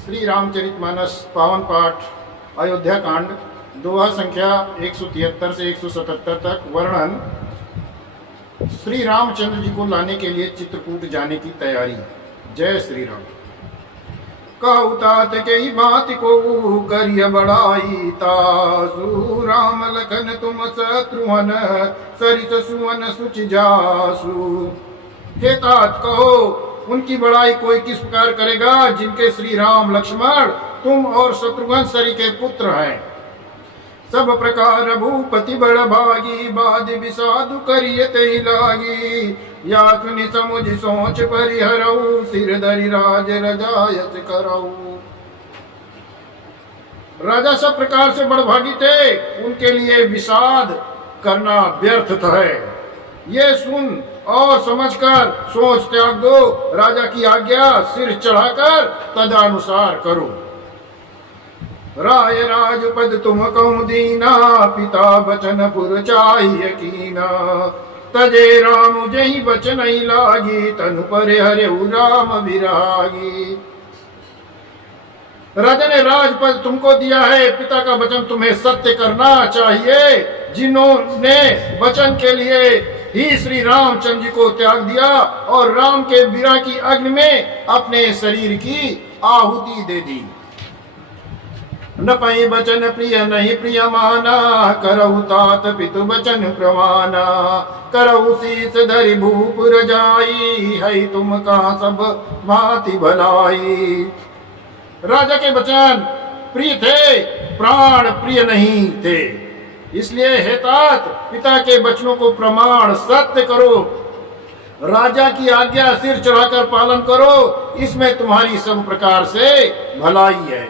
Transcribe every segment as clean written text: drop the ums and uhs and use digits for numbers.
श्री रामचरितमानस पावन पाठ अयोध्या कांड दोहा संख्या 173 से 177 तक वर्णन। श्री रामचंद्र जी को लाने के लिए चित्रकूट जाने की तैयारी। जय श्री राम। कहु तात के बात को करिय बड़ाई तासु, राम लखन तुम शत्रुघ्न सरित सुवन सुच जासु। हे तात कहो, उनकी बड़ाई कोई किस प्रकार करेगा जिनके श्री राम लक्ष्मण तुम और शत्रुघ्न सरी के पुत्र हैं। सब प्रकार भूपति बड़ भागी, बाध विषादु करिय तहि लागी। या सुनि समुझ सोच परिहरऊ, सिर धरि राज रजायस करऊ। राजा सब प्रकार से बड़भागी थे, उनके लिए विषाद करना व्यर्थ है। ये सुन और समझकर सोच त्याग दो, राजा की आज्ञा सिर चढ़ाकर तदनुसार करो। राय राजपद तुम कहूँ दीना, पिता बचन पुर चाहिए कीना। तजे राम जही बचन ही लागी, तनु पर हरे राम विरागी। राजा ने राजपद तुमको दिया है, पिता का वचन तुम्हें सत्य करना चाहिए। जिन्होंने वचन के लिए ही श्री रामचंद्र जी को त्याग दिया और राम के विरह की अग्नि में अपने शरीर की आहुति दे दी। न पई बचन प्रिय नहीं प्रिय माना, करहु तात पितु बचन प्रमाना। करहु शीस धरि भूपुर जाई, है तुम का सब भांति भलाई। राजा के वचन प्रिय थे, प्राण प्रिय नहीं थे। इसलिए हे तात, पिता के वचनों को प्रमाण सत्य करो। राजा की आज्ञा सिर चढ़ाकर पालन करो, इसमें तुम्हारी सब प्रकार से भलाई है।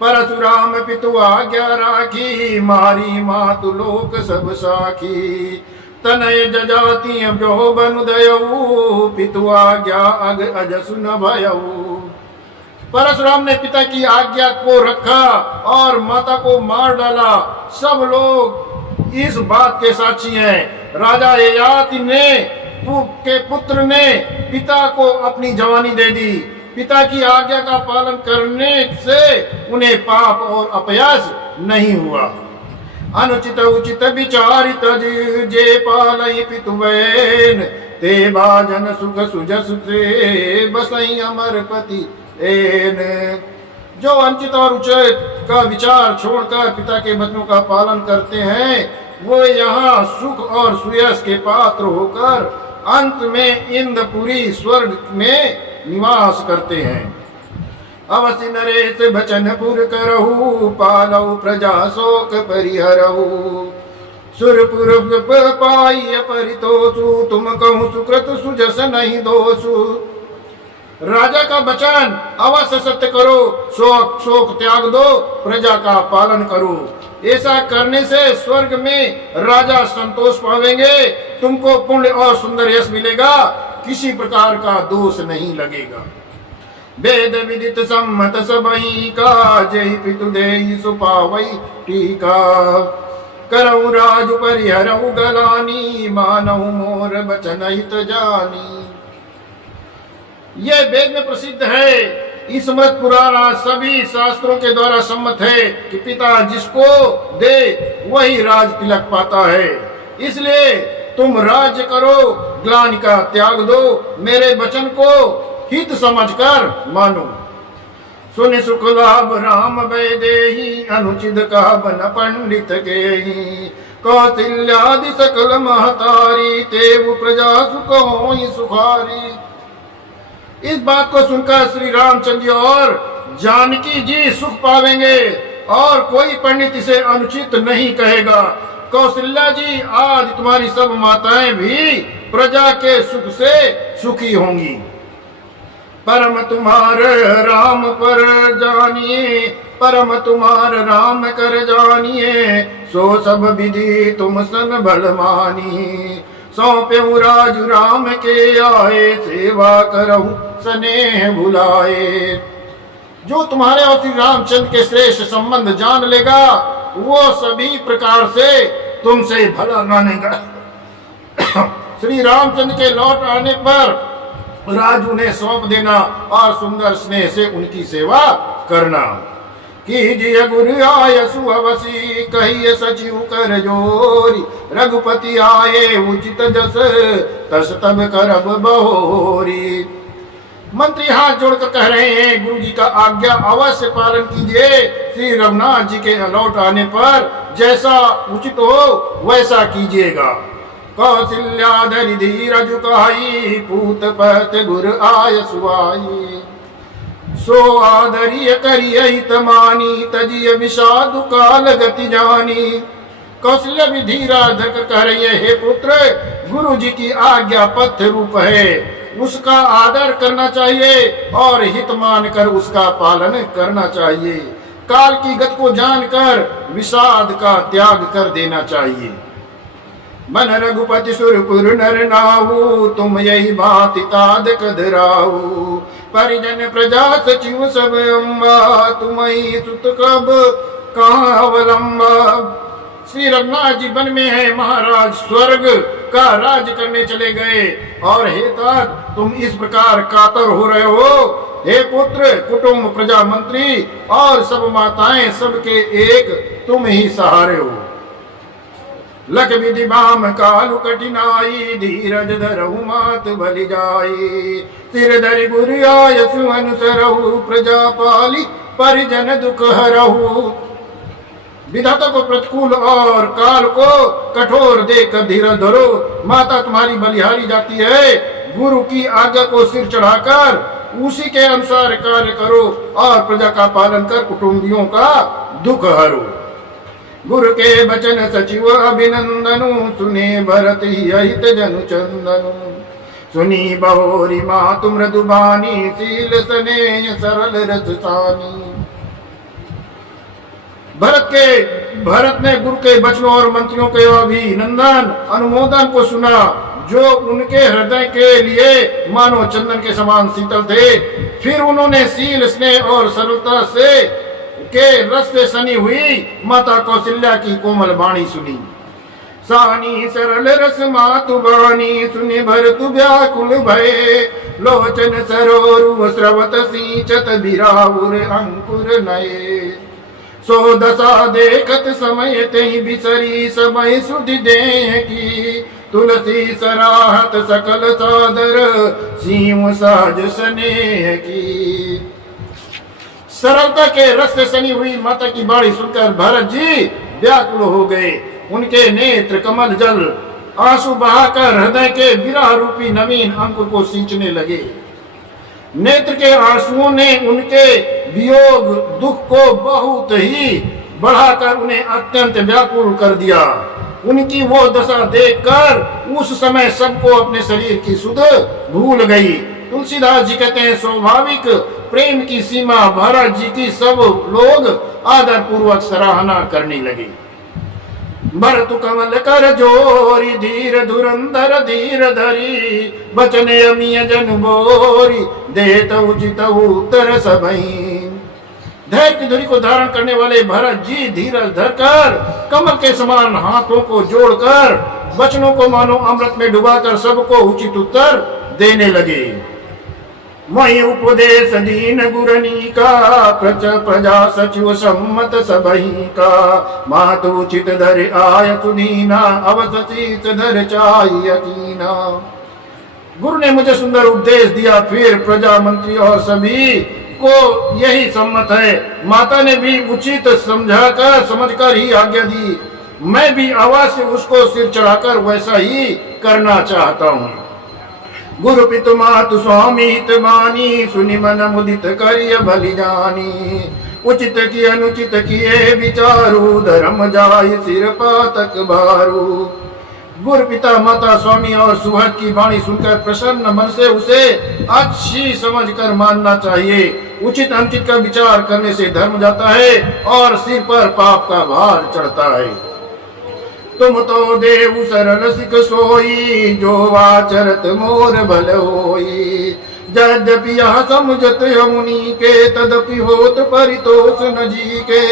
परशुराम पितु आज्ञा राखी, मारी मातु लोक सब साखी। तनय जजाति जो बनुदयऊ, पितु आज्ञा अग अजसु न भयऊ। परशुराम ने पिता की आज्ञा को रखा और माता को मार डाला। सब लोग इस बात के साक्षी हैं। राजा ययाति ने के पुत्र ने पिता को अपनी जवानी दे दी। पिता की आज्ञा का पालन करने से उन्हें पाप और अपयश नहीं हुआ। अनुचित उचित विचारित जे पालई पितु बहन, ते बाजन सुख सुजस से बसई अमर पति एन। जो अनुचित और उचित का विचार छोड़कर पिता के वचनों का पालन करते हैं, वो यहाँ सुख और सुयश के पात्र होकर अंत में इंद्रपुरी स्वर्ग में निवास करते हैं। अवसि नरेश बचनपुर करहु, पालऊ प्रजा शोक परिहरहु। सुरपुर पाई परितोषु, तुम कहूँ सुकृत सुजस नहीं दोषु। राजा का वचन अवश्य सत्य करो, शोक त्याग दो, प्रजा का पालन करो। ऐसा करने से स्वर्ग में राजा संतोष पावेंगे, तुमको पुण्य और सुंदर यश मिलेगा, किसी प्रकार का दोष नहीं लगेगा। वेद विदित सम्मत सबई का, जय पितु देहि सुपावई टीका। करऊ राज परिहरऊ गलानी, मानऊ मोर बचन हित जानी। यह वेद में प्रसिद्ध है, स्मृत पुराण सभी शास्त्रों के द्वारा सम्मत है कि पिता जिसको दे वही राज तिलक पाता है। इसलिए तुम राज्य करो, ग्लानि का त्याग दो, मेरे वचन को हित समझकर मानो। सुनि सुख लाभ राम वैदेही, अनुचित कहा बन पंडित के। कौशल्यादि सकल महतारी, तेव प्रजा सुख होई सुखारी। इस बात को सुनकर श्री रामचंद्र जी और जानकी जी सुख पावेंगे और कोई पंडित इसे अनुचित नहीं कहेगा। कौशल्या जी आदि तुम्हारी सब माताएं भी प्रजा के सुख से सुखी होंगी। परम तुम्हार राम पर जानिए, परम तुम्हार राम कर जानिए। सो सब विधि तुम सन भल मानी। सौंप्यऊ राजु राम के आए, सेवा करहु स्नेह भुलाए। जो तुम्हारे और श्री रामचंद्र के श्रेष्ठ संबंध जान लेगा, वो सभी प्रकार से तुमसे भला मानेगा। श्री रामचंद्र के लौट आने पर राज उन्हें सौंप देना और सुंदर स्नेह से उनकी सेवा करना। कीजिए गुरु आय सुअवसी, कहिए सचिव कर जोरी, रघुपति आए उचित जस, तस तब करब बहोरी। मंत्री हाथ जोड़कर कह रहे हैं, गुरु जी का आज्ञा अवश्य पालन कीजिए। श्री रघुनाथ जी के लौट आने पर जैसा उचित हो वैसा कीजिएगा। कौशल्याधरि धीरज कहाई, पूत पत गुर आय सुआई, सो आदरिय करिय तमानी, तजिय विषाद काल गति जानी। कौशल्य भी धीरा धरकर कह रही है, हे पुत्र, गुरु जी की आज्ञा पथ्य रूप है, उसका आदर करना चाहिए और हित मानकर उसका पालन करना चाहिए। काल की गति को जानकर विषाद का त्याग कर देना चाहिए। मन रघुपति सुरपुर नर नाहु, तुम यही भांति ताद कदराहु, परिजन प्रजा सचिव सब अम्बा, तुम्ही सुत कब कहाँ अवलंबा। श्री रघुनाथ जी वन में है, महाराज स्वर्ग का राज करने चले गए और हे तात तुम इस प्रकार कातर हो रहे हो। हे पुत्र, कुटुंब, प्रजा, मंत्री और सब माताएं, सबके एक तुम ही सहारे हो। लख विधि बाम कालु कठिनाई, धीरज धरहु मात बलि जाई, सिर धरि गुरु आय सु अनुसरहु, प्रजा पाली परिजन दुख हरहु। विधाता को प्रतिकूल और काल को कठोर देकर धीरज धरो। माता तुम्हारी बलिहारी जाती है, गुरु की आज्ञा को सिर चढ़ाकर उसी के अनुसार कार्य करो और प्रजा का पालन कर कुटुंबियों का दुख हरो। गुरु के बचन सचिव अभिनंदनु, सुने भरत ही अहित जनु चंदनु, सुनी बहोरी मातु मृदुबानी, शील स्नेह सरल रस सानी। भरत ने गुरु के वचनों और मंत्रियों के अभिनंदन अनुमोदन को सुना, जो उनके हृदय के लिए मानो चंदन के समान शीतल थे। फिर उन्होंने शील स्नेह और सरलता से के रस से सनी हुई माता कौशल्या की कोमल वाणी सुनी। सानी सरल रस मातु बानी, सुनि भरत व्याकुल भये, लोचन सरोरु स्रवत सिंचत बिराउर अंकुर नये। सो दशा देखत समय तेहि बिसरी, समय सुधि देह की, तुलसी सराहत सकल सादर, सीम साज स्नेह की। सरलता के रस से सनी हुई माता की बाणी सुनकर भरत जी व्याकुल हो गए। उनके नेत्र कमल जल आंसू बहाकर हृदय के विरह रूपी नवीन अंकुर को सींचने लगे। नेत्र के आंसुओं ने उनके वियोग दुख को बहुत ही बढ़ाकर उन्हें अत्यंत व्याकुल कर दिया। उनकी वो दशा देखकर उस समय सबको अपने शरीर की सुध भूल गई। तुलसीदास जी कहते हैं, स्वाभाविक प्रेम की सीमा भरत जी की सब लोग आदर पूर्वक सराहना करने लगे। भरत कमल कर जोरी, धीर धुरंधर धीर धरी, बचने अमीय जन बोरी, देत उचित उत्तर सबई। धैर्य की धुरी को धारण करने वाले भरत जी धीरज धरकर कमल के समान हाथों को जोड़कर वचनों को मानो अमृत में डुबाकर सबको उचित उत्तर देने लगे। मई उपदेश दीन गुरनी का, प्रजा सचिव सम्मत सबही का, मातु उचित धर आय सुदीना, अवसशीष धर चाहि यकीना। गुरु ने मुझे सुंदर उपदेश दिया, फिर प्रजा मंत्री और सभी को यही सम्मत है। माता ने भी उचित समझकर ही आज्ञा दी। मैं भी अवश्य उसको सिर चढ़ाकर वैसा ही करना चाहता हूँ। गुरु पितु मातु स्वामी हित बानी, सुनि मन मुदित करिय बलि जानी। उचित की अनुचित किए विचारू, धर्म जाय सिर पातक भारू। गुरु पिता माता स्वामी और सुहृद की वाणी सुनकर प्रसन्न मन से उसे अच्छी समझकर मानना चाहिए। उचित अनुचित का विचार करने से धर्म जाता है और सिर पर पाप का भार चढ़ता है। तुम तो देव सरल सिख सोई, जो वाचरत मोर भल होई। यद्यपि यह समझत मुनि के, तदपि होत परितोष न जी के।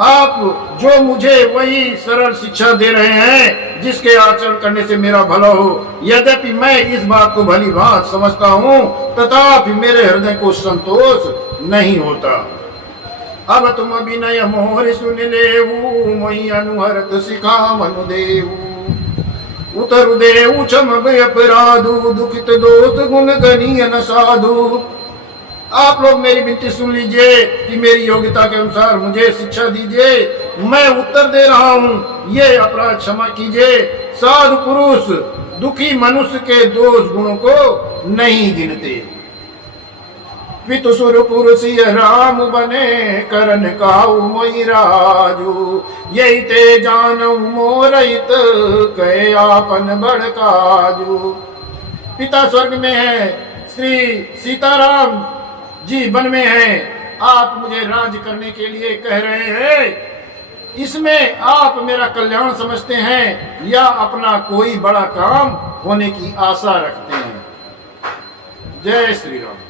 आप जो मुझे वही सरल शिक्षा दे रहे हैं जिसके आचरण करने से मेरा भला हो। यद्यपि मैं इस बात को भली बात समझता हूँ, तथापि मेरे हृदय को संतोष नहीं होता। अब तुम अभिनय मोर सुन लेवू, मोहि अनुहरत सिखा मनु देवू। उतर देवू क्षम अपराधु, दुखित दोष गुण गनीय न साधु। आप लोग मेरी विनती सुन लीजिए कि मेरी योग्यता के अनुसार मुझे शिक्षा दीजिए। मैं उत्तर दे रहा हूँ, ये अपराध क्षमा कीजिए। साधु पुरुष दुखी मनुष्य के दोष गुणों को नहीं गिनते। पितुसुर पुरुषी राम बने, करन काऊ मोहि राजू। यही ते जानऊ मोरहित, कहे आपन बड़ काजू। पिता स्वर्ग में है, श्री सीताराम जी वन में हैं। आप मुझे राज्य करने के लिए कह रहे हैं, इसमें आप मेरा कल्याण समझते हैं या अपना कोई बड़ा काम होने की आशा रखते हैं? जय श्री राम।